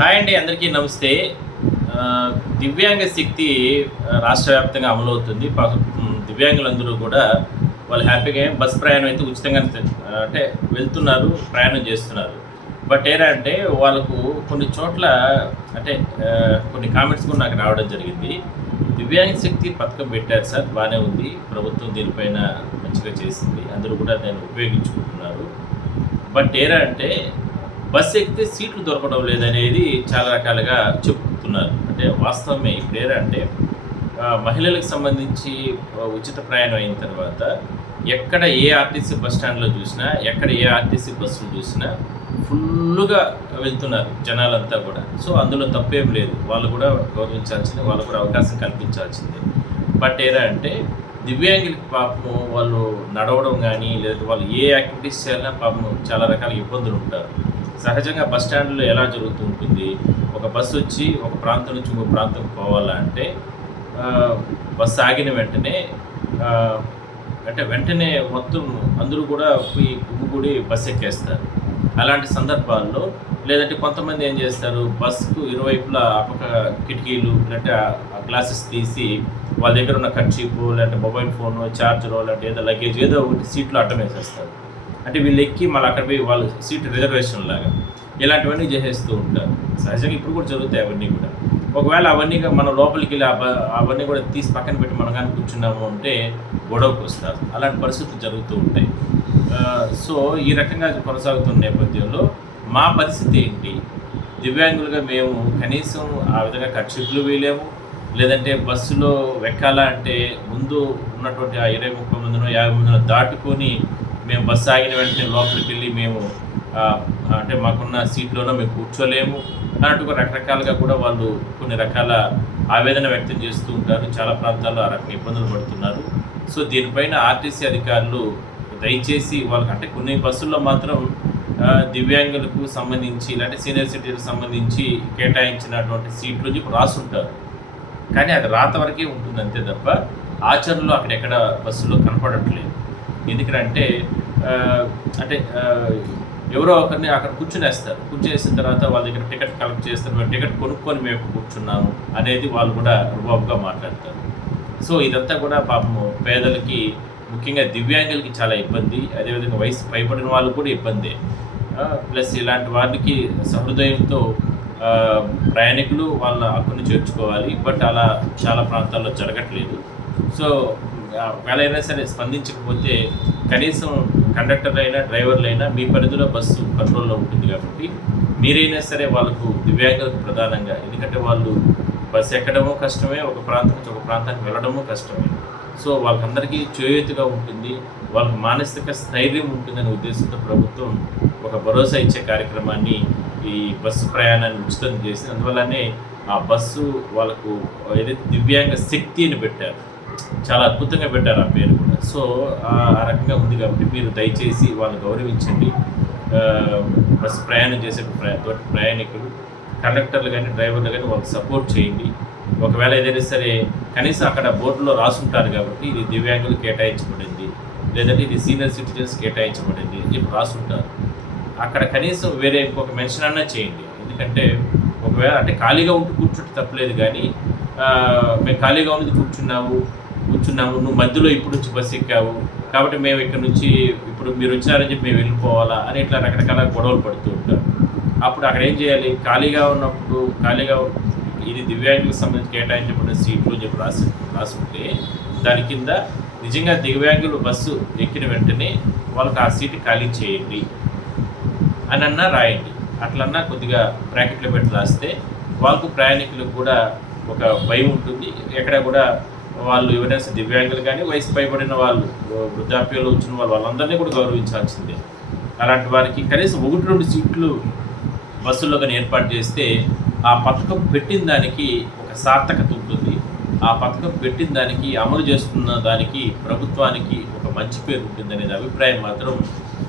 Hi అండి, అందరికీ నమస్తే. దివ్యాంగ శక్తి రాష్ట్ర వ్యాప్తంగా అమలవుతుంది. దివ్యాంగులందరూ కూడా వాళ్ళు హ్యాపీగా బస్ ప్రయాణం అయితే ఉచితంగా అంటే వెళ్తున్నారు, ప్రయాణం చేస్తున్నారు. బట్ ఏరా అంటే వాళ్ళకు కొన్ని చోట్ల అంటే కొన్ని కామెంట్స్ కూడా నాకు రావడం జరిగింది. దివ్యాంగ శక్తి పథకం పెట్టారు సార్, బాగానే ఉంది, ప్రభుత్వం దీనిపైన మంచిగా చేసింది, అందరూ కూడా దాన్ని ఉపయోగించుకుంటున్నారు. బట్ ఏరా అంటే బస్సు ఎక్కితే సీట్లు దొరకడం లేదనేది చాలా రకాలుగా చెప్తున్నారు. అంటే వాస్తవమే. ఇప్పుడు ఏంటంటే మహిళలకు సంబంధించి ఉచిత ప్రయాణం అయిన తర్వాత ఎక్కడ ఏ ఆర్టీసీ బస్ స్టాండ్లో చూసినా, ఎక్కడ ఏ ఆర్టీసీ బస్సులు చూసినా ఫుల్లుగా వెళ్తున్నారు జనాలంతా కూడా. సో అందులో తప్పేం లేదు, వాళ్ళు కూడా గౌరవించాల్సిందే, వాళ్ళకు కూడా అవకాశం కల్పించాల్సిందే. బట్ అంటే దివ్యాంగులకి పాపం వాళ్ళు నడవడం కానీ, లేదా వాళ్ళు ఏ యాక్టివిటీస్ చేయాలన్నా పాపం చాలా రకాల ఇబ్బందులు ఉంటారు. సహజంగా బస్ స్టాండ్లో ఎలా జరుగుతూ ఉంటుంది, ఒక బస్సు వచ్చి ఒక ప్రాంతం నుంచి ఇంకో ప్రాంతంకి పోవాలంటే బస్సు ఆగిన వెంటనే అంటే వెంటనే మొత్తం అందరూ కూడా పోయి గుమ్మిగూడి బస్సు ఎక్కేస్తారు. అలాంటి సందర్భాల్లో లేదంటే కొంతమంది ఏం చేస్తారు, బస్సుకు ఇరువైపులా పక్క కిటికీలు లేదంటే ఆ గ్లాసెస్ తీసి వాళ్ళ దగ్గర ఉన్న కర్చీపు లేదంటే మొబైల్ ఫోను, ఛార్జరు లేదంటే ఏదో లగేజ్ ఏదో ఒకటి సీట్లో అడ్డం వేసేస్తారు. అంటే వీళ్ళు ఎక్కి మళ్ళీ అక్కడ పోయి వాళ్ళు సీట్ రిజర్వేషన్ లాగా ఇలాంటివన్నీ చేసేస్తూ ఉంటారు. సహజంగా ఇప్పుడు కూడా జరుగుతాయి అవన్నీ కూడా. ఒకవేళ అవన్నీ మనం లోపలికి వెళ్ళి అవన్నీ కూడా తీసి పక్కన పెట్టి మనం కానీ కూర్చున్నాము అంటే గొడవకు వస్తారు. అలాంటి పరిస్థితులు జరుగుతూ ఉంటాయి. సో ఈ రకంగా కొనసాగుతున్న నేపథ్యంలో మా పరిస్థితి ఏంటి, దివ్యాంగులుగా మేము కనీసం ఆ విధంగా కర్చీఫ్లు వేయలేము, లేదంటే బస్సులో ఎక్కాలా అంటే ముందు ఉన్నటువంటి ఆ 20-30 మందినో 50 మందినో దాటుకొని మేము బస్సు ఆగిన వెంటనే లోపలికి వెళ్ళి మేము అంటే మాకున్న సీట్లోనో మేము కూర్చోలేము అన్నట్టుగా రకరకాలుగా కూడా వాళ్ళు కొన్ని రకాల ఆవేదన వ్యక్తం చేస్తూ ఉంటారు. చాలా ప్రాంతాల్లో ఆ రకంగా ఇబ్బందులు పడుతున్నారు. సో దీనిపైన ఆర్టీసీ అధికారులు దయచేసి వాళ్ళకి అంటే కొన్ని బస్సుల్లో మాత్రం దివ్యాంగులకు సంబంధించి ఇలాంటి సీనియర్ సిటిజన్కి సంబంధించి కేటాయించినటువంటి సీట్లు చెప్పి రాసుంటారు. కానీ అది రాత వరకే ఉంటుంది అంతే తప్ప ఆచరణలో అక్కడెక్కడ బస్సులో కనపడట్లేదు. ఎందుకంటే అంటే ఎవరో ఒకరిని అక్కడ కూర్చునేస్తారు. కూర్చునేసిన తర్వాత వాళ్ళ దగ్గర టికెట్ కలెక్ట్ చేస్తారు, మేము టికెట్ కొనుక్కొని మేము కూర్చున్నాము అనేది వాళ్ళు కూడా రుబాబుగా మాట్లాడతారు. సో ఇదంతా కూడా పాపము పేదలకి, ముఖ్యంగా దివ్యాంగులకి చాలా ఇబ్బంది. అదేవిధంగా వయసు పైబడిన వాళ్ళు కూడా ఇబ్బందే. ప్లస్ ఇలాంటి వారికి సహృదయంతో ప్రయాణికులు వాళ్ళ హక్కుని చేర్చుకోవాలి. బట్ అలా చాలా ప్రాంతాల్లో జరగట్లేదు. సో వేళైనా సరే స్పందించకపోతే కనీసం కండక్టర్ అయినా డ్రైవర్లు అయినా మీ పరిధిలో బస్సు కంట్రోల్లో ఉంటుంది కాబట్టి మీరైనా సరే వాళ్ళకు దివ్యాంగులకు ప్రధానంగా, ఎందుకంటే వాళ్ళు బస్సు ఎక్కడమో కష్టమే, ఒక ప్రాంతం నుంచి ఒక ప్రాంతానికి వెళ్ళడము కష్టమే. సో వాళ్ళకందరికీ చేయూతగా ఉంటుంది, వాళ్ళకు మానసిక స్థైర్యం ఉంటుందనే ఉద్దేశంతో ప్రభుత్వం ఒక భరోసా ఇచ్చే కార్యక్రమాన్ని ఈ బస్సు ప్రయాణాన్ని ఉచితం చేసి, అందువల్లనే ఆ బస్సు వాళ్ళకు ఏదైతే దివ్యాంగ శక్తి అని పెట్టారు, చాలా అద్భుతంగా పెట్టారు ఆ పేరు కూడా. సో ఆ రకంగా ఉంది కాబట్టి మీరు దయచేసి వాళ్ళని గౌరవించండి. బస్సు ప్రయాణం చేసే ప్రయాణికులు, కండక్టర్లు కానీ డ్రైవర్లు కానీ వాళ్ళకి సపోర్ట్ చేయండి. ఒకవేళ ఏదైనా సరే కనీసం అక్కడ బోర్డులో రాసుంటారు కాబట్టి ఇది దివ్యాంగులు కేటాయించబడింది, లేదంటే ఇది సీనియర్ సిటిజన్స్ కేటాయించబడింది అని చెప్పి రాసుంటారు. అక్కడ కనీసం వేరే ఇంకొక మెన్షన్ అన్నా చేయండి. ఎందుకంటే ఒకవేళ అంటే ఖాళీగా ఉంటూ కూర్చుంటే తప్పలేదు, కానీ మేము ఖాళీగా ఉన్నది కూర్చున్నాము, నువ్వు మధ్యలో ఇప్పుడు నుంచి బస్సు ఎక్కావు కాబట్టి మేము ఇక్కడ నుంచి ఇప్పుడు మీరు వచ్చినారని చెప్పి మేము వెళ్ళిపోవాలా అని ఇట్లా రకరకాల గొడవలు పడుతూ ఉంటారు. అప్పుడు అక్కడ ఏం చేయాలి, ఖాళీగా ఉన్నప్పుడు ఇది దివ్యాంగులకు సంబంధించి కేటాయించబడిన సీట్లు అని చెప్పి రాసుకుంటే దాని కింద నిజంగా దివ్యాంగులు బస్సు ఎక్కిన వెంటనే వాళ్ళకి ఆ సీటు ఖాళీ చేయండి అని అన్నా రాయండి. అట్లన్నా కొద్దిగా బ్రాకెట్లో పెట్టి రాస్తే వాళ్ళకు ప్రయాణికులకు కూడా ఒక భయం ఉంటుంది. ఎక్కడ కూడా వాళ్ళు ఎవరైనా దివ్యాంగులు కానీ వయసు పైబడిన వాళ్ళు, వృద్ధాప్యంలో వచ్చిన వాళ్ళందరినీ కూడా గౌరవించాల్సిందే. అలాంటి వారికి కనీసం 1-2 సీట్లు బస్సుల్లో కానీ ఏర్పాటు చేస్తే ఆ పథకం పెట్టిన దానికి ఒక సార్థకత ఉంటుంది. ఆ పథకం పెట్టిన దానికి, అమలు చేస్తున్న దానికి ప్రభుత్వానికి ఒక మంచి పేరు ఉంటుంది అనేది అభిప్రాయం మాత్రం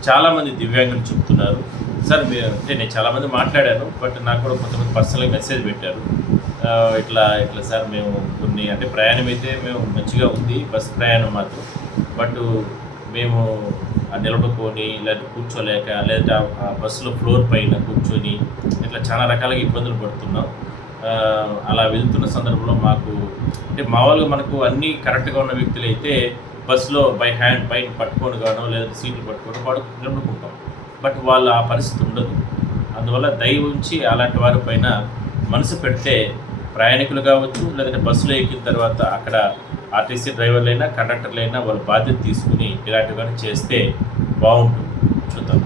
చాలామంది దివ్యాంగులు చెప్తున్నారు. సార్ అంటే నేను చాలామంది మాట్లాడాను, బట్ నాకు కూడా కొంతమంది పర్సనల్గా మెసేజ్ పెట్టారు. ఇట్లా సార్ మేము కొన్ని అంటే ప్రయాణం అయితే మేము మంచిగా ఉంది బస్సు ప్రయాణం మాత్రం, బట్ మేము నిలబడుకొని లేదంటే కూర్చోలేక లేదంటే ఆ బస్సులో ఫ్లోర్ పైన కూర్చొని ఇట్లా చాలా రకాలుగా ఇబ్బందులు పడుతున్నాం. అలా వెళ్తున్న సందర్భంలో మాకు అంటే మామూలుగా మనకు అన్నీ కరెక్ట్గా ఉన్న వ్యక్తులైతే బస్సులో బై హ్యాండ్ పైన పట్టుకొని గానో లేదంటే సీట్లు పట్టుకొని నిలబడుకుంటాం. బట్ వాళ్ళు ఆ పరిస్థితి ఉండదు. అందువల్ల దయ ఉంచి అలాంటి వారి పైన మనసు పెడితే ప్రయాణికులు కావచ్చు, లేదంటే బస్సులో ఎక్కిన తర్వాత అక్కడ ఆర్టీసీ డ్రైవర్లైనా కండక్టర్లైనా వాళ్ళ బాధ్యత తీసుకుని ఇలాంటివన్నీ చేస్తే బాగుంటుంది. చూద్దాం.